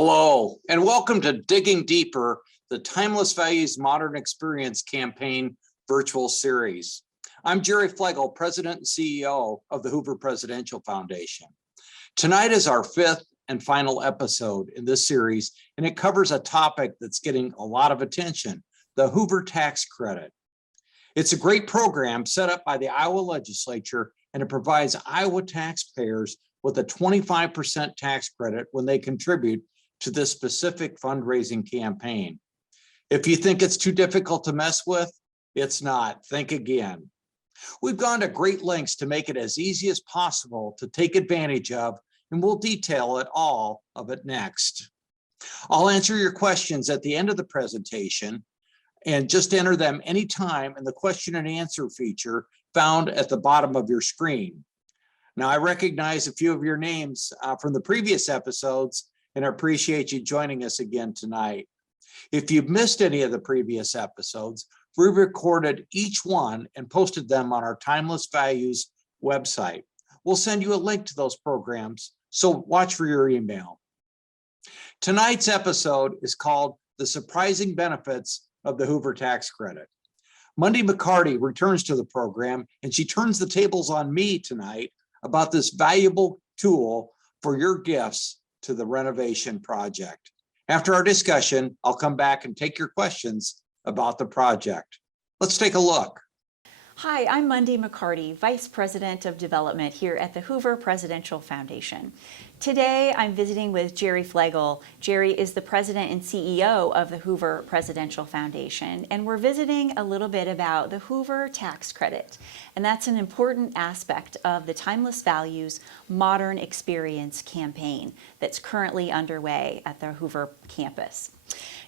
Hello, and welcome to Digging Deeper, the Timeless Values Modern Experience Campaign virtual series. I'm Jerry Flegel, President and CEO of the Hoover Presidential Foundation. Tonight is our fifth and final episode in this series, and it covers a topic that's getting a lot of attention, the Hoover Tax Credit. It's a great program set up by the Iowa legislature, and it provides Iowa taxpayers with a 25% tax credit when they contribute to this specific fundraising campaign. If you think it's too difficult to mess with, it's not. Think again. We've gone to great lengths to make it as easy as possible to take advantage of, and we'll detail all of it next. I'll answer your questions at the end of the presentation, and just enter them anytime in the question and answer feature found at the bottom of your screen. Now, I recognize a few of your names from the previous episodes, and I appreciate you joining us again tonight. If you've missed any of the previous episodes, we recorded each one and posted them on our Timeless Values website. We'll send you a link to those programs, so watch for your email. Tonight's episode is called The Surprising Benefits of the Hoover Tax Credit. Monday McCarty returns to the program, and she turns the tables on me tonight about this valuable tool for your gifts to the renovation project. After our discussion, I'll come back and take your questions about the project. Let's take a look. Hi, I'm Monday McCarty, Vice President of Development here at the Hoover Presidential Foundation. Today, I'm visiting with Jerry Flegel. Jerry is the President and CEO of the Hoover Presidential Foundation, and we're visiting a little bit about the Hoover Tax Credit. And that's an important aspect of the Timeless Values Modern Experience campaign that's currently underway at the Hoover campus.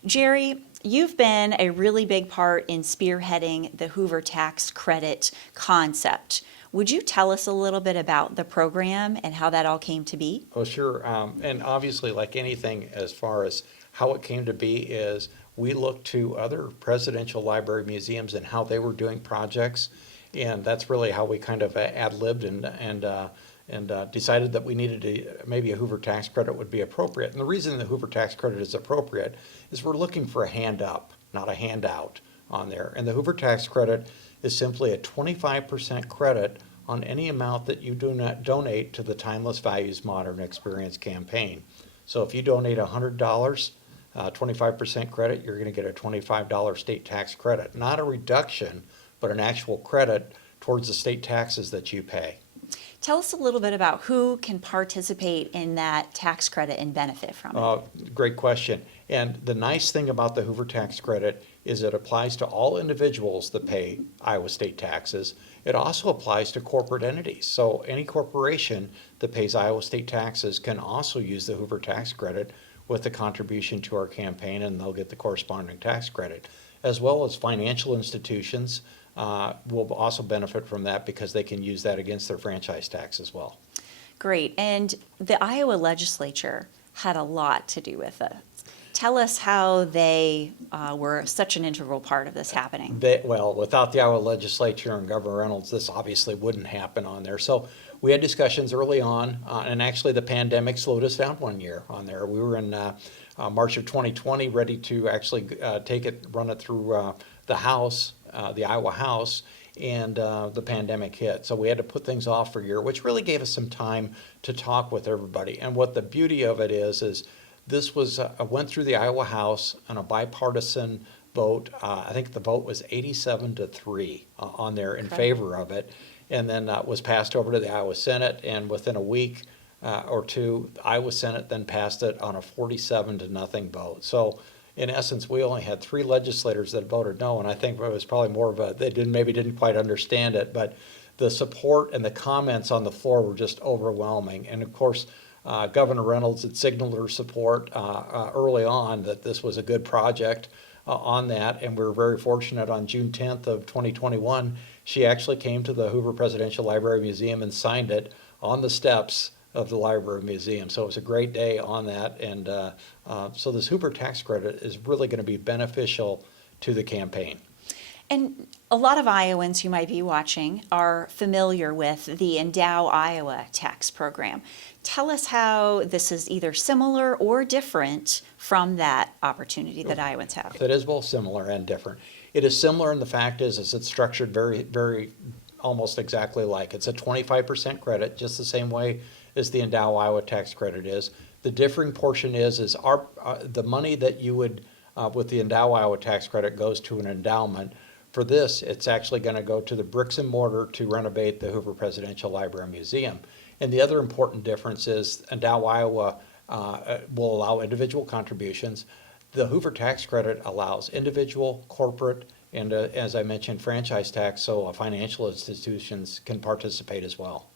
Jerry, you've been a really big part in spearheading the Hoover Tax Credit concept. Would you tell us a little bit about the program and how that all came to be? Oh, sure. And obviously, like anything, as far as how it came to be, is we looked to other presidential library museums and how they were doing projects. And that's really how we kind of ad-libbed and decided that we needed to, maybe a Hoover Tax Credit would be appropriate. And the reason the Hoover Tax Credit is appropriate is we're looking for a hand up, not a handout on there. And the Hoover Tax Credit is simply a 25% credit on any amount that you do not donate to the Timeless Values Modern Experience campaign. So if you donate $100, 25% credit, you're going to get a $25 state tax credit. Not a reduction, but an actual credit towards the state taxes that you pay. Tell us a little bit about who can participate in that tax credit and benefit from it. Great question. And the nice thing about the Hoover Tax Credit is it applies to all individuals that pay Iowa state taxes. It also applies to corporate entities. So any corporation that pays Iowa state taxes can also use the Hoover Tax Credit with the contribution to our campaign, and they'll get the corresponding tax credit, as well as financial institutions will also benefit from that because they can use that against their franchise tax as well. Great. And the Iowa legislature had a lot to do with it. Tell us how they were such an integral part of this happening. Well, without the Iowa legislature and Governor Reynolds, this obviously wouldn't happen on there. So we had discussions early on, and actually the pandemic slowed us down 1 year on there. We were in March of 2020 ready to actually run it through the House, the Iowa House, and the pandemic hit. So we had to put things off for a year, which really gave us some time to talk with everybody. And what the beauty of it is this was went through the Iowa House on a bipartisan vote. I think the vote was 87-3 on there in favor of it, and then was passed over to the Iowa Senate. And within a week or two, the Iowa Senate then passed it on a 47-0 vote. So in essence, we only had 3 legislators that voted no, and I think it was probably more of a they didn't quite understand it, but the support and the comments on the floor were just overwhelming. And of course, Governor Reynolds had signaled her support early on that this was a good project on that, and we were very fortunate on June 10th of 2021, she actually came to the Hoover Presidential Library Museum and signed it on the steps of the Library Museum. So it was a great day on that, and so this Hoover Tax Credit is really going to be beneficial to the campaign. And a lot of Iowans who might be watching are familiar with the Endow Iowa tax program. Tell us how this is either similar or different from that opportunity that Iowans have. It is both similar and different. It is similar, and the fact is it's structured very almost exactly like. It's a 25% credit, just the same way as the Endow Iowa tax credit is. The differing portion is our the money that you would with the Endow Iowa tax credit goes to an endowment. For this, it's actually going to go to the bricks and mortar to renovate the Hoover Presidential Library and Museum. And the other important difference is Endow Iowa will allow individual contributions. The Hoover tax credit allows individual, corporate, and as I mentioned, franchise tax, so financial institutions can participate as well.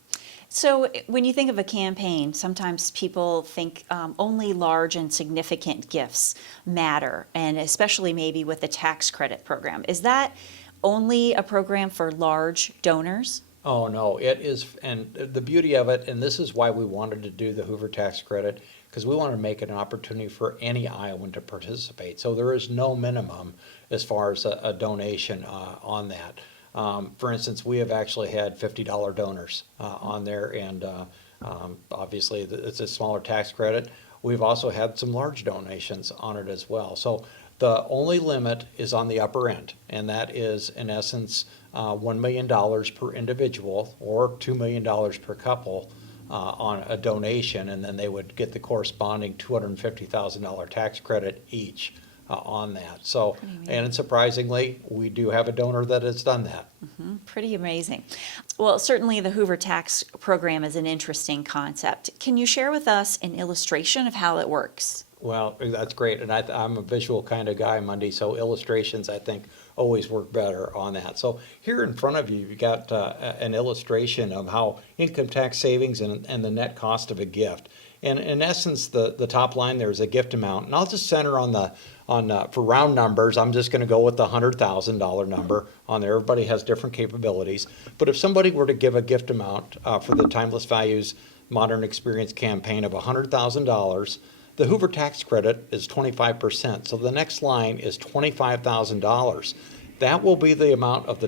So when you think of a campaign, sometimes people think only large and significant gifts matter, and especially maybe with the tax credit program. Is that only a program for large donors? Oh, no, it is, and the beauty of it, and this is why we wanted to do the Hoover tax credit, because we want to make it an opportunity for any Iowan to participate. So there is no minimum as far as a donation on that. For instance, we have actually had $50 donors on there, and obviously it's a smaller tax credit. We've also had some large donations on it as well. So the only limit is on the upper end, and that is in essence $1 million per individual or $2 million per couple on a donation, and then they would get the corresponding $250,000 tax credit each on that. So, and surprisingly, we do have a donor that has done that. Pretty amazing. Well, certainly the Hoover tax program is an interesting concept. Can you share with us an illustration of how it works? Well, that's great, and I'm a visual kind of guy, Monday, so illustrations, I think, always work better on that. So here in front of you, you've got an illustration of how income tax savings and the net cost of a gift. And in essence, the top line there is a gift amount, and I'll just center for round numbers, I'm just going to go with the $100,000 number on there. Everybody has different capabilities, but if somebody were to give a gift amount for the Timeless Values Modern Experience campaign of $100,000, the Hoover tax credit is 25%. So the next line is $25,000. That will be the amount of the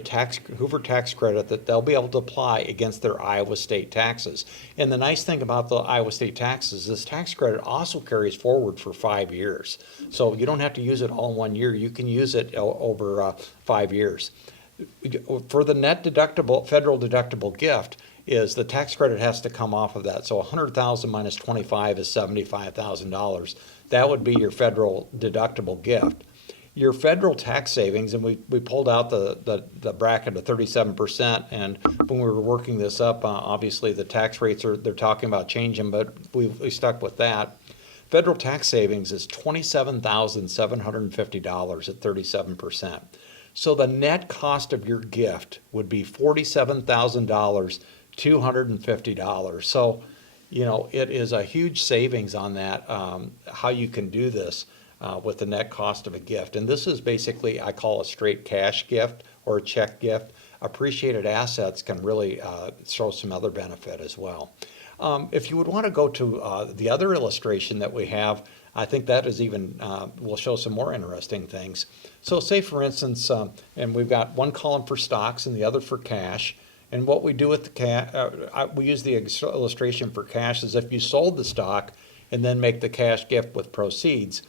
Hoover tax credit that they'll be able to apply against their Iowa state taxes. And the nice thing about the Iowa state taxes, this tax credit also carries forward for 5 years. So you don't have to use it all in 1 year. You can use it over 5 years. For the net deductible, federal deductible gift, is the tax credit has to come off of that. So 100,000 minus 25 is $75,000. That would be your federal deductible gift. Your federal tax savings, and we pulled out the bracket of 37%, and when we were working this up, obviously the tax rates they're talking about changing, but we stuck with that. Federal tax savings is $27,750 at 37%. So the net cost of your gift would be $47,250. So, you know, it is a huge savings on that, how you can do this with the net cost of a gift. And this is basically, I call a straight cash gift or a check gift. Appreciated assets can really show some other benefit as well. If you would want to go to the other illustration that we have, I think that is even, will show some more interesting things. So say for instance, and we've got one column for stocks and the other for cash. And what we do with the cash, we use the illustration for cash is if you sold the stock and then make the cash gift with proceeds,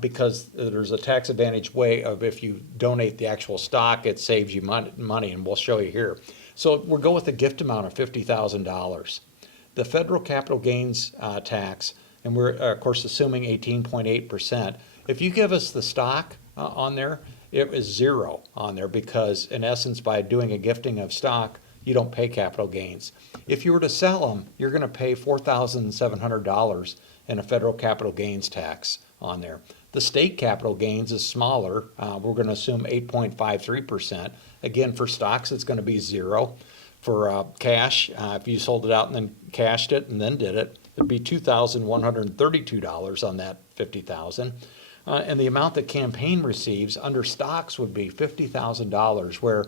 because there's a tax advantage way of if you donate the actual stock, it saves you money, and we'll show you here. So we'll go with a gift amount of $50,000. The federal capital gains tax, and we're of course assuming 18.8%. If you give us the stock on there, it is zero on there because in essence by doing a gifting of stock, you don't pay capital gains. If you were to sell them, you're going to pay $4,700 in a federal capital gains tax on there. The state capital gains is smaller. We're going to assume 8.53%. Again, for stocks, it's going to be zero. For cash, if you sold it out and then cashed it and then did it, it'd be $2,132 on that $50,000. And the amount that campaign receives under stocks would be $50,000, where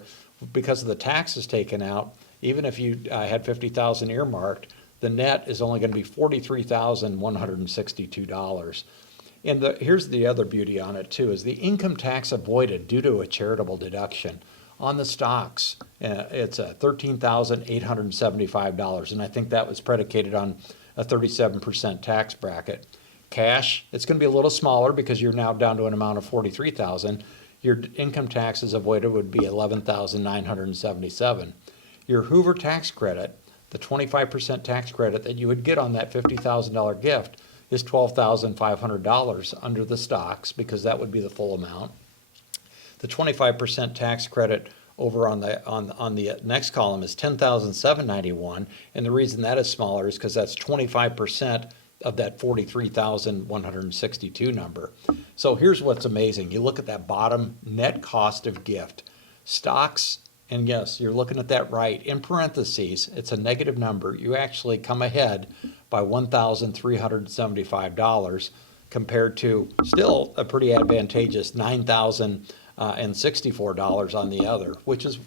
because of the taxes taken out, even if you had $50,000 earmarked, the net is only going to be $43,162. And here's the other beauty on it too, is the income tax avoided due to a charitable deduction. On the stocks, it's $13,875, and I think that was predicated on a 37% tax bracket. Cash, it's going to be a little smaller because you're now down to an amount of $43,000. Your income taxes avoided would be $11,977. Your Hoover Tax Credit, the 25% tax credit that you would get on that $50,000 gift, is $12,500 under the stocks, because that would be the full amount. The 25% tax credit over on the next column is $10,791, and the reason that is smaller is because that's 25% of that 43,162 number. So here's what's amazing. You look at that bottom net cost of gift. Stocks, and yes, you're looking at that right. In parentheses, it's a negative number. You actually come ahead by $1,375 compared to still a pretty advantageous $9,064 on the other,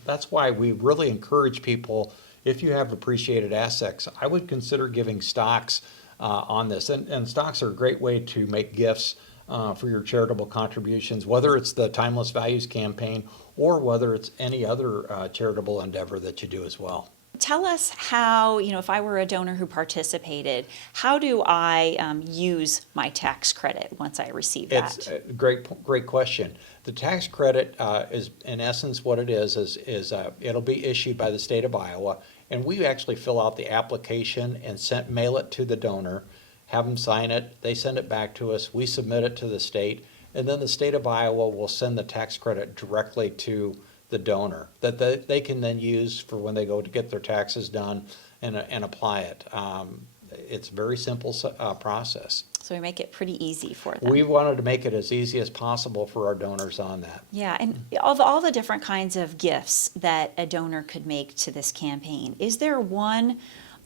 that's why we really encourage people, if you have appreciated assets, I would consider giving stocks on this. And stocks are a great way to make gifts for your charitable contributions, whether it's the Timeless Values campaign or whether it's any other charitable endeavor that you do as well. Tell us how, if I were a donor who participated, how do I use my tax credit once I receive that? It's a great question. The tax credit is, in essence, what it is it'll be issued by the state of Iowa, and we actually fill out the application and mail it to the donor, have them sign it, they send it back to us, we submit it to the state, and then the state of Iowa will send the tax credit directly to the donor that they can then use for when they go to get their taxes done and apply it. It's a very simple process. So we make it pretty easy for them. We wanted to make it as easy as possible for our donors on that. Yeah, and of all the different kinds of gifts that a donor could make to this campaign, is there one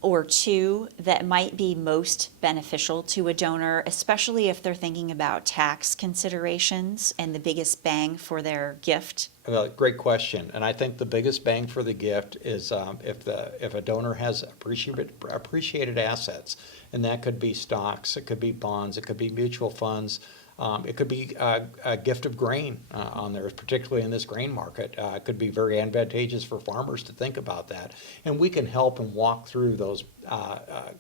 or two that might be most beneficial to a donor, especially if they're thinking about tax considerations and the biggest bang for their gift? Great question, and I think the biggest bang for the gift is if a donor has appreciated assets, and that could be stocks, it could be bonds, it could be mutual funds. It could be a gift of grain on there, particularly in this grain market. It could be very advantageous for farmers to think about that. And we can help and walk through those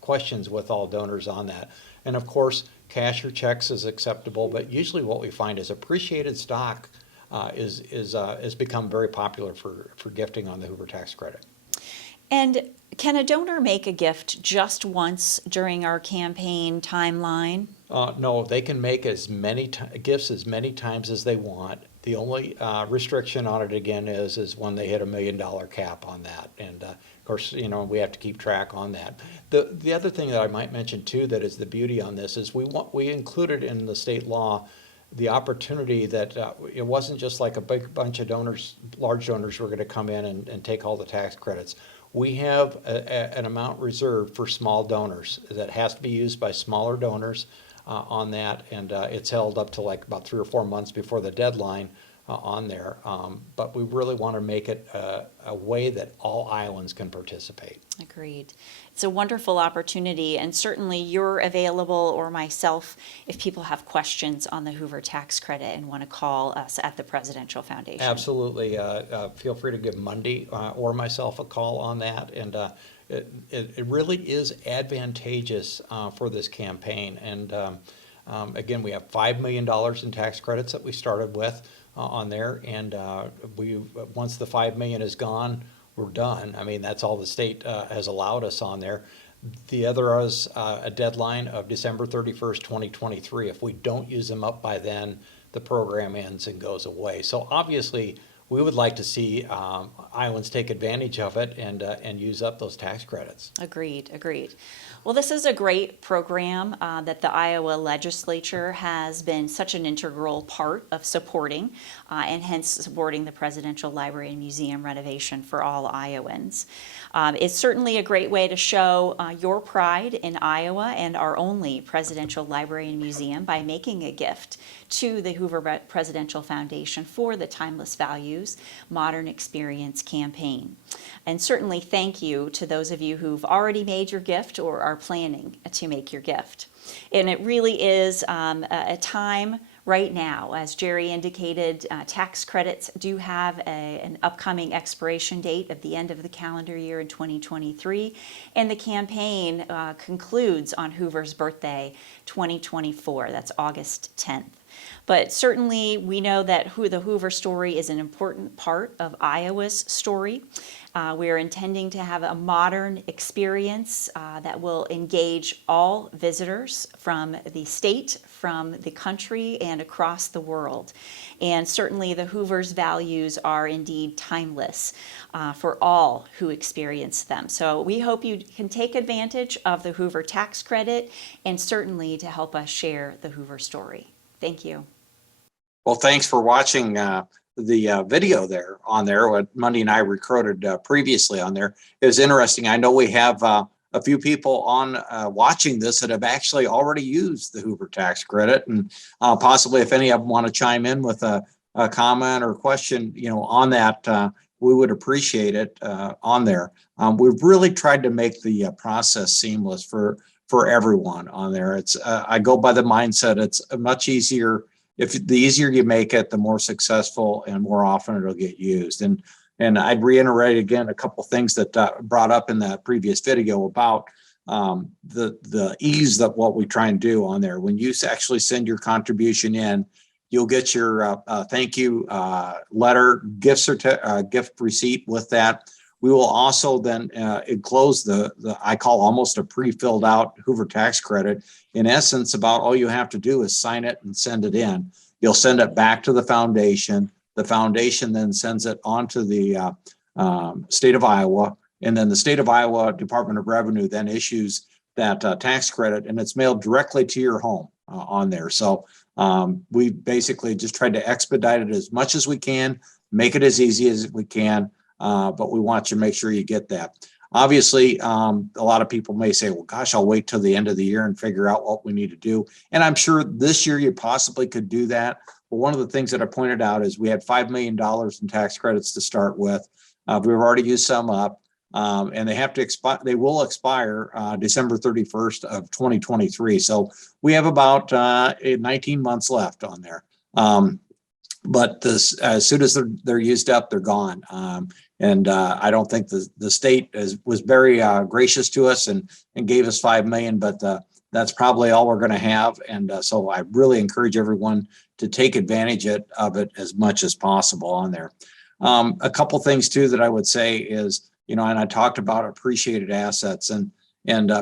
questions with all donors on that. And of course, cash or checks is acceptable, but usually what we find is appreciated stock is become very popular for gifting on the Hoover Tax Credit. And can a donor make a gift just once during our campaign timeline? No, they can make as many gifts as many times as they want. The only restriction on it again is when they hit $1 million cap on that, and of course, we have to keep track on that. The other thing that I might mention too, that is the beauty on this, is we included in the state law the opportunity that it wasn't just like a big bunch of donors, large donors, were going to come in and take all the tax credits. We have an amount reserved for small donors that has to be used by smaller donors on that, and it's held up to like about 3 or 4 months before the deadline on there. But we really want to make it a way that all Iowans can participate. Agreed. It's a wonderful opportunity, and certainly you're available, or myself, if people have questions on the Hoover Tax Credit and want to call us at the Presidential Foundation. Absolutely. Feel free to give Monday or myself a call on that. And it really is advantageous for this campaign. And again, we have $5 million in tax credits that we started with on there. And once the $5 million is gone, we're done. I mean, that's all the state has allowed us on there. The other is a deadline of December 31st, 2023. If we don't use them up by then, the program ends and goes away. So obviously, we would like to see Iowans take advantage of it and use up those tax credits. Agreed, agreed. Well, this is a great program that the Iowa legislature has been such an integral part of supporting, and hence supporting the Presidential Library and Museum renovation for all Iowans. It's certainly a great way to show your pride in Iowa and our only Presidential Library and Museum by making a gift to the Hoover Presidential Foundation for the Timeless Values Values Modern Experience campaign. And certainly thank you to those of you who've already made your gift or are planning to make your gift. And it really is a time right now, as Jerry indicated, tax credits do have an upcoming expiration date of the end of the calendar year in 2023, and the campaign concludes on Hoover's birthday, 2024. That's August 10th. But certainly we know that the Hoover story is an important part of Iowa's story. We are intending to have a modern experience that will engage all visitors from the state, from the country, and across the world. And certainly the Hoover's values are indeed timeless for all who experience them. So we hope you can take advantage of the Hoover Tax Credit and certainly to help us share the Hoover story. Thank you. Well, thanks for watching the video there on there, what Monday and I recorded previously on there. It was interesting. I know we have a few people on watching this that have actually already used the Hoover Tax Credit, and possibly if any of them want to chime in with a comment or question, on that, we would appreciate it on there. We've really tried to make the process seamless for everyone on there. It's I go by the mindset it's much easier. If the easier you make it, the more successful and more often it'll get used. And I'd reiterate again a couple things that brought up in that previous video about the ease of what we try and do on there. When you actually send your contribution in, you'll get your thank you letter, gift receipt with that. We will also then enclose the I call almost a pre-filled out Hoover Tax Credit. In essence, about all you have to do is sign it and send it in. You'll send it back to the foundation. The foundation then sends it on to the state of Iowa, and then the state of Iowa Department of Revenue then issues that tax credit, and it's mailed directly to your home on there. So we basically just tried to expedite it as much as we can, make it as easy as we can. But we want you to make sure you get that. Obviously, a lot of people may say, well, gosh, I'll wait till the end of the year and figure out what we need to do. And I'm sure this year you possibly could do that. But one of the things that I pointed out is we had $5 million in tax credits to start with. We've already used some up, and they have to expire. They will expire December 31st of 2023. So we have about 19 months left on there. But as soon as they're used up, they're gone. And I don't think the state was very gracious to us and gave us $5 million, but that's probably all we're going to have. And so I really encourage everyone to take advantage of it as much as possible on there. A couple things too that I would say is, and I talked about appreciated assets, and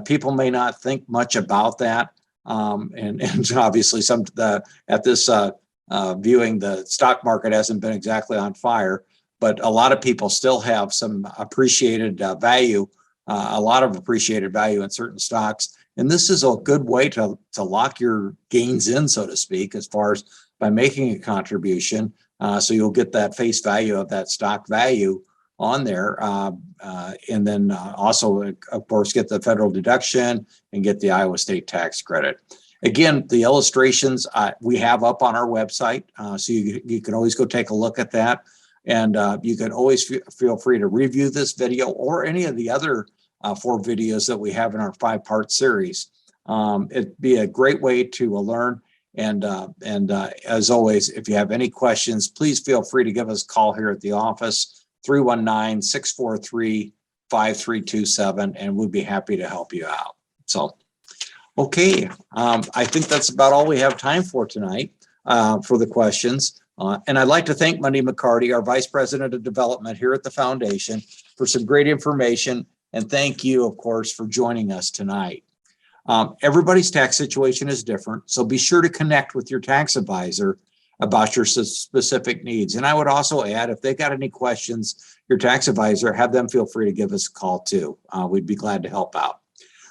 people may not think much about that. And obviously at this viewing, the stock market hasn't been exactly on fire, but a lot of people still have some appreciated value, a lot of appreciated value in certain stocks. And this is a good way to lock your gains in, so to speak, as far as by making a contribution. So you'll get that face value of that stock value on there. And then also, of course, get the federal deduction and get the Iowa state tax credit. Again, the illustrations we have up on our website, so you can always go take a look at that. And you can always feel free to review this video or any of the other 4 videos that we have in our 5-part series. It'd be a great way to learn. And as always, if you have any questions, please feel free to give us a call here at the office, 319-643-5327, and we'd be happy to help you out. So. Okay, I think that's about all we have time for tonight for the questions. And I'd like to thank Monday McCarty, our Vice President of Development here at the Foundation, for some great information. And thank you, of course, for joining us tonight. Everybody's tax situation is different, so be sure to connect with your tax advisor about your specific needs. And I would also add, if they got any questions, your tax advisor, have them feel free to give us a call too. We'd be glad to help out.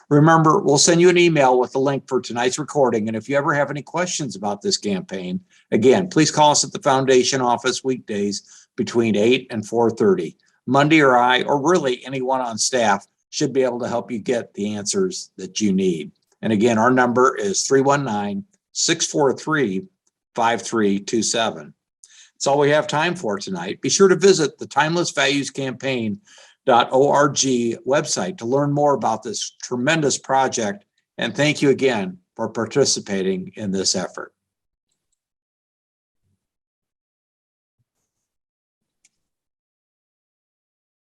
Remember, we'll send you an email with the link for tonight's recording. And if you ever have any questions about this campaign, again, please call us at the Foundation office weekdays between 8 and 4:30. Monday or I, or really anyone on staff, should be able to help you get the answers that you need. And again, our number is 319-643-5327. That's all we have time for tonight. Be sure to visit the timelessvaluescampaign.org website to learn more about this tremendous project. And thank you again for participating in this effort.